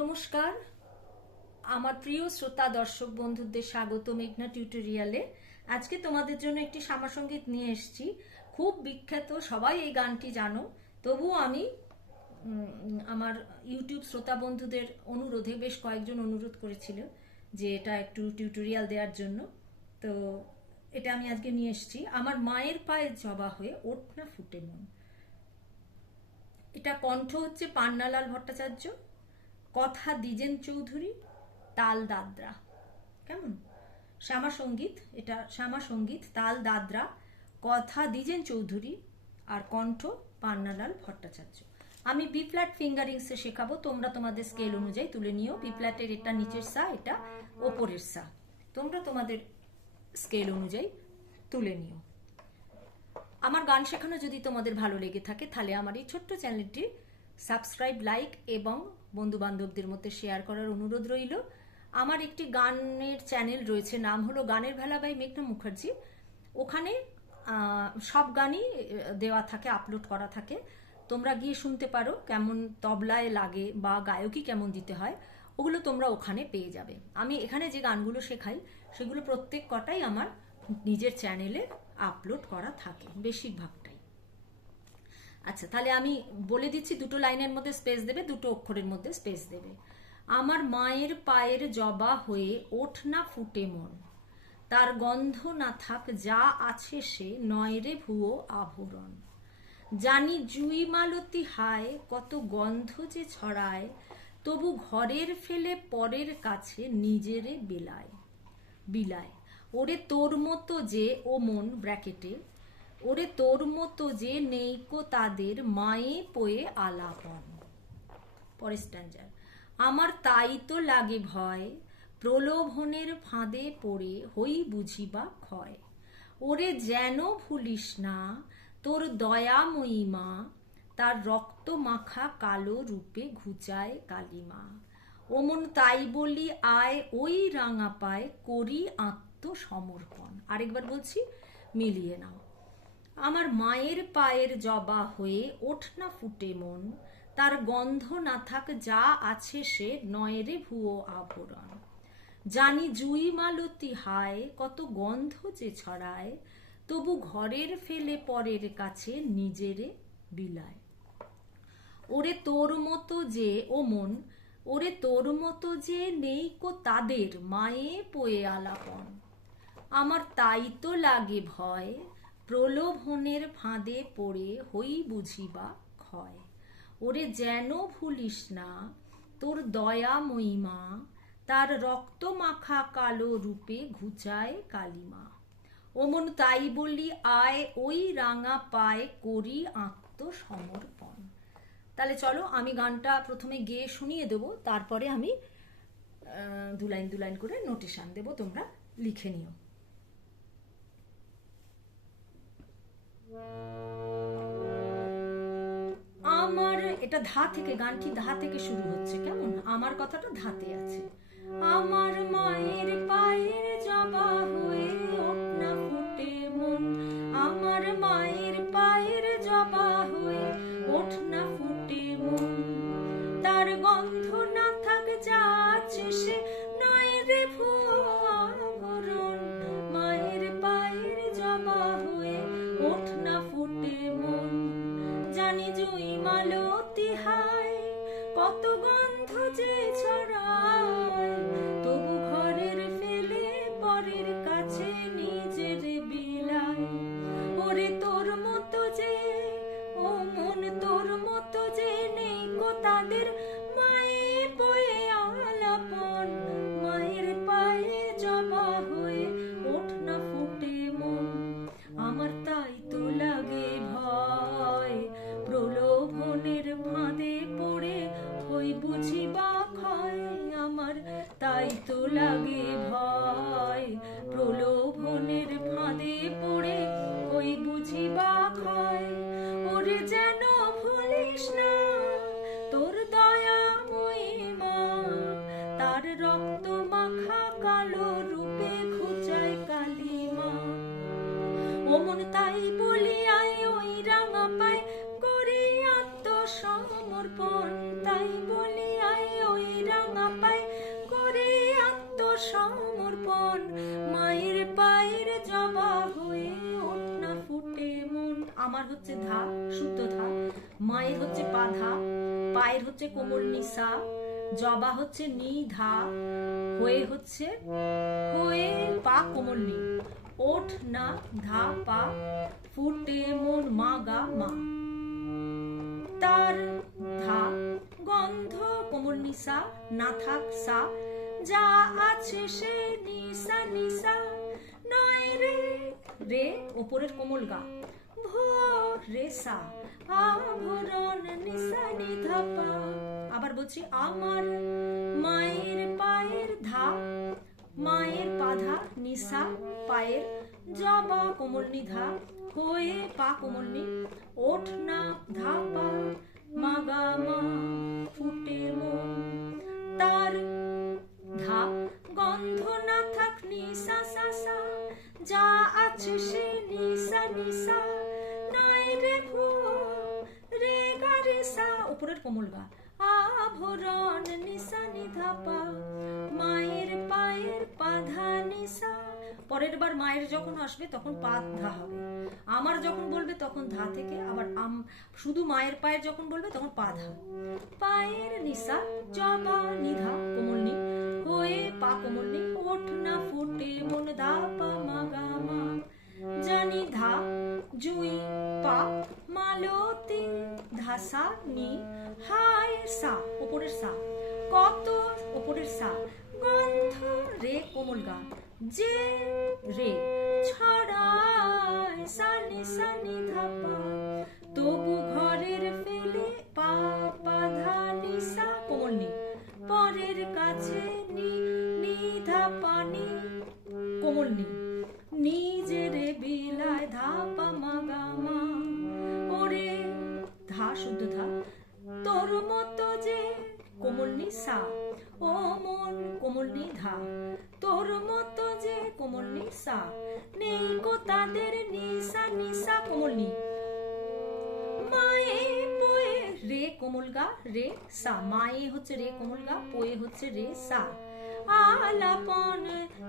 নমস্কার। আমার প্রিয় শ্রোতা, দর্শক বন্ধুদের স্বাগত মেঘনা টিউটোরিয়ালে আজকে তোমাদের জন্য একটি সামাসঙ্গীত নিয়ে এসেছি। খুব বিখ্যাত, সবাই এই গানটি জানো। তবুও আমি আমার ইউটিউব শ্রোতা বন্ধুদের অনুরোধে বেশ কয়েকজন অনুরোধ করেছিল যে এটা একটু টিউটোরিয়াল দেওয়ার জন্য। তো এটা আমি আজকে নিয়ে এসেছি। আমার মায়ের পায়ে জবা হয়ে ওঠ না, ফুটে মন। এটা কণ্ঠ হচ্ছে পান্নালাল ভট্টাচার্য। কথা দ্বিজেন চৌধুরী, তাল দাদরা। কেমন? শ্যামা সংগীত, এটা শ্যামা সংগীত, তাল দাদরা, কথা দ্বিজেন চৌধুরী আর কণ্ঠ পান্নালাল ভট্টাচার্য। আমি বি ফ্ল্যাট ফিঙ্গারিংসে শেখাবো, তোমরা তোমাদের স্কেল অনুযায়ী তুলে নিও। বি ফ্ল্যাটের এটা নিচের সা, এটা ওপরের সা। তোমরা তোমাদের স্কেল অনুযায়ী তুলে নিও। আমার গান শেখানো যদি তোমাদের ভালো লেগে থাকে, তাহলে আমার এই ছোট্ট চ্যানেলটি সাবস্ক্রাইব, লাইক এবং বন্ধু বান্ধবদের মধ্যে শেয়ার করার অনুরোধ রইল। আমার একটি গানের চ্যানেল রয়েছে, নাম হলো গানের ভেলা বাই মেঘনা মুখার্জি। ওখানে সব গানই দেওয়া থাকে, আপলোড করা থাকে। তোমরা গিয়ে শুনতে পারো কেমন তবলায় লাগে বা গায়কই কেমন দিতে হয়। ওগুলো তোমরা ওখানে পেয়ে যাবে। আমি এখানে যে গানগুলো শেখাই, সেগুলো প্রত্যেক কটাই আমার নিজের চ্যানেলে আপলোড করা থাকে বেশিরভাগটাই আচ্ছা তাহলে আমি বলে দিচ্ছি দুটো লাইনের মধ্যে স্পেস দেবে, দুটো অক্ষরের মধ্যে স্পেস দেবে। আমার মায়ের পায়ের জবা হয়ে ওঠ না ফুটে মন। তার গন্ধ না থাক, যা আছে সে, নয় রে ভুয়ো আভরণ। জানি জুই মালতী হায়, কত গন্ধ যে ছড়ায়, তবু ঘরের ফেলে পরের কাছে নিজেরে বেলায়। বিলায়। ওরে তোর মতো যে ও মন, ব্র্যাকেটে ওরে তোর মতো যে নেইকো তাদের মায়ে পোয়ে আলাপন। পরের স্ট্যান্ডার, আমার তাই তো লাগে ভয়, প্রলোভনের ফাঁদে পড়ে হই বুঝিবা ক্ষয়। ওরে যেন ভুলিস না, তোর দয়াময়ী মা তার রক্ত মাখা কালো রূপে ঘুচায় কালিমা। ওমন তাই বলি আয় ওই রাঙা পায় করি আত্মসমর্পণ। আরেকবার বলছি, মিলিয়ে নাও। আমার মায়ের পায়ের জবা হয়ে ওঠ না ফুটে মন, তার গন্ধ না থাক যা আছে সে নয়রে ভুয়ো আভরণ জানি জুই মালতী হায়, কত গন্ধ যে ছড়ায়, তবু ঘরের ফেলে পরের কাছে নিজেরে বিলায়। ওরে তোর মতো যে, ও মন, ওরে তোর মতো যে নেই কো তাদের মায়ে পোয়ে আলাপন। আমার তাই তো লাগে ভয় প্রলোভনের ফাঁদে পড়ে হই বুঝিবা ক্ষয়। ওরে যেন ভুলিস না, তোর দয়া মহিমা, তার রক্ত মাখা কালো রূপে ঘুচায় কালিমা। ওমন তাই বলি, আয় ওই রাঙা পায় করি আত্মসমর্পণ। তাহলে চলো, আমি গানটা প্রথমে গেয়ে শুনিয়ে দেবো, তারপরে আমি দু লাইন দু লাইন করে নোটেশন দেবো, তোমরা লিখে নিও। আমার, এটা ধা থেকে, গানটি ধা থেকে শুরু হচ্ছে, কেমন? আমার কথাটা ধাতে আছে। আমার মায়ের পায়ের জবা মন তাই বলিয়াই ওই রাঙা পায় করে আত্মসমর্পণ। তাই বলিয়াই ওই রাঙা পায় করে আত্মসমর্পণ। মায়ের পায়ের জবা হয়ে ওঠনা ফুটে মন। আমার হচ্ছে ধা সুত ধা। মায়ের হচ্ছে পাধা পায়ের হচ্ছে কোমল নিশা জবা হচ্ছে নি ধা, হয়ে হচ্ছে, হয়ে পা কোমল নি। ওঠ না, ধা পা, ফুটে মন মা মা। তার ধা, গন্ধ কোমল নিসা না থাক সা। যা আছে সে নিসা নিসা নয় রে রে ওপরের কোমল গা। ভোর রে সা, আভরণ নিসা নিধা পা। আবার বলছি, আমার মায়ের পায়ের ধা মায়ের পাধা নিসা পায়ের যা জবা কোমল নিধা, হয়ে পা কোমল নি, ওঠ না ধা পা মাগা মা, ফুটে তার ধা গন্ধ না থাক নিসা সা সা, যা আছে সে নিসা নিসা নয় রে ভো রে গা, রে সা, উপরের কোমল গা। পরের বার মায়ের যখন আসবে, তখন পা ধা হবে। আমার যখন বলবে, তখন ধা থেকে আবার আম শুধু মায়ের পায়ের যখন বলবে, তখন পা ধা। পায়ের নিসা জবা নিধা কোমলনি হয়ে পা কোমলনি ওঠ না ফুটে মন দা পা মাগা মা। জানি ধা, জুই পা মালতি ধাসা নি, হায় সা, ওপরের সা। কত ওপরের সা। গন্ধ রে কোমল গা। যে রে ছড়ায় সানি সানি ধাপা, তবু ঘরের ফেলে পা পা ধা নিসা কোমল পরের কাছে নি নিধা পানি কোমল নিজের বিলায় ধাপা মাগা মা, ওরে ধা, শুদ্ধ ধা, তোর মতো যে কোমল নি সা ও মন, কোমল নি ধা তোর মতো যে কোমল নি সা নেই কো তাদের নিসা নিসা কোমল নি। মায়ে পোয়ে রে কোমল গা, রে সা। মায়ে হচ্ছে রে কোমল গা, পোয়ে হচ্ছে রে সা। আলাপন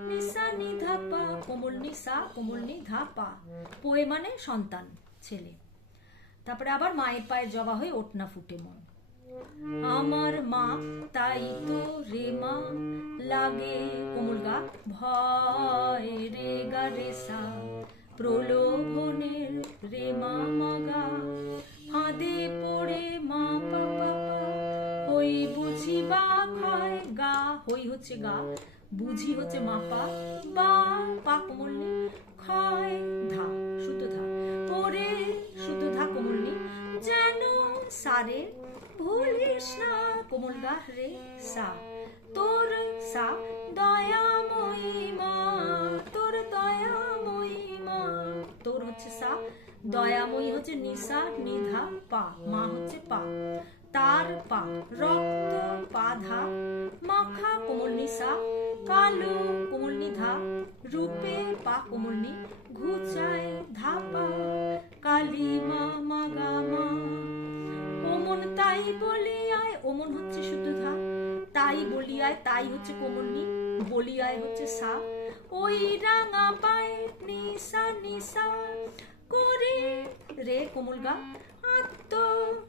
নিসা নি ধাপা কোমল নি সা কোমল নি ধাপা পোয়ে মানে সন্তান, ছেলে। তারপরে আবার মায়ের পায়ে জবা হয়ে ওটনা ফুটে মন। আমার মা, তাই তো রে মা, লাগে কোমল গা। ভয় রে গা রে সা, প্রলোভনের রে মা মাগা ফাঁদে পড়ে মা পাপা হই বুঝি বা ক্ষয় গা, হই হচ্ছে গা, বুঝি হচ্ছে মাপা বা পা কোমলনি ক্ষয় ধা, শুদ্ধ ধা। পরে শুদ্ধ ধা কোমলনি যেন সারে ভুলিস না, কোমল গা রে সা। তোর সা, দয়াময়ী মা, তোর দয়াময়ী মা। তোর হচ্ছে সা, দয়াময়ী হচ্ছে নিসা নিধা, পা। মা হচ্ছে পা। তার পা, রক্ত পাধা মাখা, কোমল নিসা কালো, কোমল নিধা, রূপে পা, কোমল নি, ঘুচায়, ধাপা। কালী মা মাগা মা ওমন তাই বলিয়ায় হচ্ছে তাই বলিয়ায় তাই হচ্ছে কোমলনি বলিয়ায় হচ্ছে সা। ওই রাঙা পায়ে নিসা নিসা করে রে কোমল গা আত্ম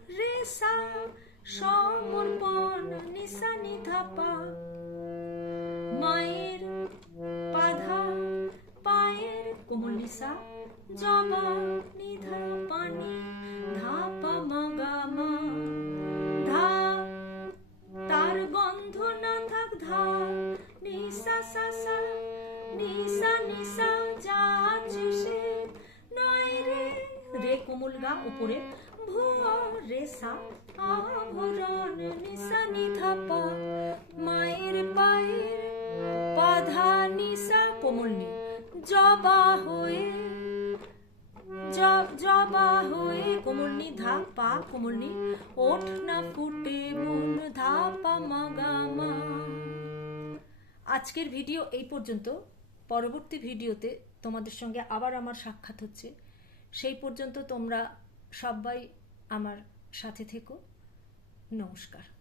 রে সা সমর্পণ নিসা নিধাপা মায়ের পাধা পায়ের কোমল নিসা নিধা রে কোমল গা উপরে আভরণ মায়ের পায়ের নিসা কোমল নি জবা হয়ে জবা হয়ে ওঠ না ফুটে মন ধা পা মাগা মা। আজকের ভিডিও এই পর্যন্ত। পরবর্তী ভিডিওতে তোমাদের সঙ্গে আবার আমার সাক্ষাৎ হচ্ছে। সেই পর্যন্ত তোমরা সবাই আমার সাথে থেকো। নমস্কার।